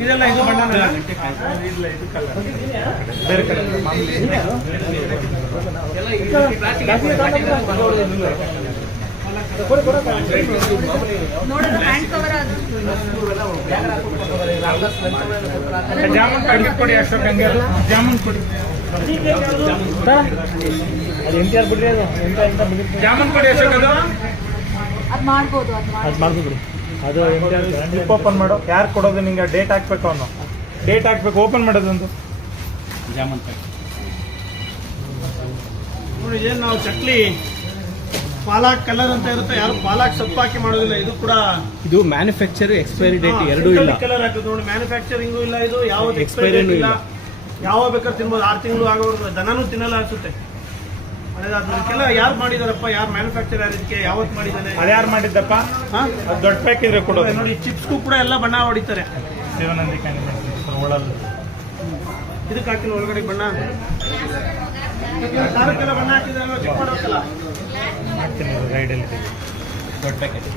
ಇದೆಲ್ಲ ಇದು ಬಣ್ಣ ಬೇರೆ ಕಲರ್ ಜಾಮೂನ್ ಪ್ಯಾಕೆಟ್ ಕೊಡಿ ಅಶೋಕ್ ಹಂಗೆ ಜಾಮೂನ್ ಕೊಡಿ ಅದು NTR ಬಿಡ್ರಿ ಅದು ಜಾಮೂನ್ ಕೊಡಿ ಅಶೋಕ್ ಅದು ಮಾಡ್ಬೋದು ಬಿಡಿ ಅದು NTR ಓಪನ್ ಮಾಡು ಯಾರು ಕೊಡೋದು ನಿಂಗೆ ಡೇಟ್ ಹಾಕ್ಬೇಕು ಅವನು ಡೇಟ್ ಹಾಕ್ಬೇಕು ಓಪನ್ ಮಾಡೋದೊಂದು ಜಾಮೂನ್ ಪ್ಯಾಕೆಟ್ ನೋಡಿ ಏನು ನಾವು ಚಕ್ಲಿ ಪಾಲಾಕ್ ಕಲರ್ ಅಂತ ಇರುತ್ತೆ ಯಾರು ಪಾಲಾಕ್ ಸೊಪ್ಪು ಹಾಕಿ ಮಾಡೋದಿಲ್ಲ ಇದು ಕೂಡ ಇದು ಮ್ಯಾನುಫ್ಯಾಕ್ಚರ್ ಎಕ್ಸ್ಪೈರಿ ಡೇಟ್ ಎರಡೂ ಇಲ್ಲ ಕಲರ್ ಹಾಕೋದು ನೋಡಿ ಮ್ಯಾನುಫ್ಯಾಕ್ಚರಿಂಗು ಇಲ್ಲ ಇದು ಯಾವ ಎಕ್ಸ್ಪೈರಿ ಇಲ್ಲ ಯಾವ ಬೇಕಾದ್ರೆ ತಿನ್ಬೋದು 6 ತಿಂಗಳು ಆಗೋವರೆಗೂ ದನನೂ ತಿನ್ನಲ್ಲ ಅನ್ಸುತ್ತೆ ಅದಕ್ಕೆಲ್ಲ ಯಾರು ಮಾಡಿದಾರಪ್ಪ ಯಾರು ಮ್ಯಾನುಫ್ಯಾಕ್ಚರ್ ಇದಕ್ಕೆ ಯಾವತ್ತು ಮಾಡಿದ್ದಾನೆ ಅದು ಯಾರು ಮಾಡಿದ್ದಪ್ಪ ದೊಡ್ಡ ಪ್ಯಾಕ್ ಇದ್ರೆ ಕೊಡೋದು ನೋಡಿ ಚಿಪ್ಸ್ಗೂ ಕೂಡ ಎಲ್ಲ ಬಣ್ಣ ಹೊಡಿತಾರೆ ಶಿವನಂದಿ ಒಳಲ್ಲಿ ಇದಕ್ಕೆ ಹಾಕಿಲ್ಲ ಒಳಗಡೆ ಬಣ್ಣ ಖಾರಕ್ಕೆಲ್ಲ ಬಣ್ಣ ಹಾಕಿದ್ರೆ ಚೆಕ್ ಮಾಡೋಕ್ಕಲ್ಲ ಹಾಕ್ತೀನಿ ರೈಡಲ್ಲಿ ದೊಡ್ಡ ಪ್ಯಾಕೆಟ್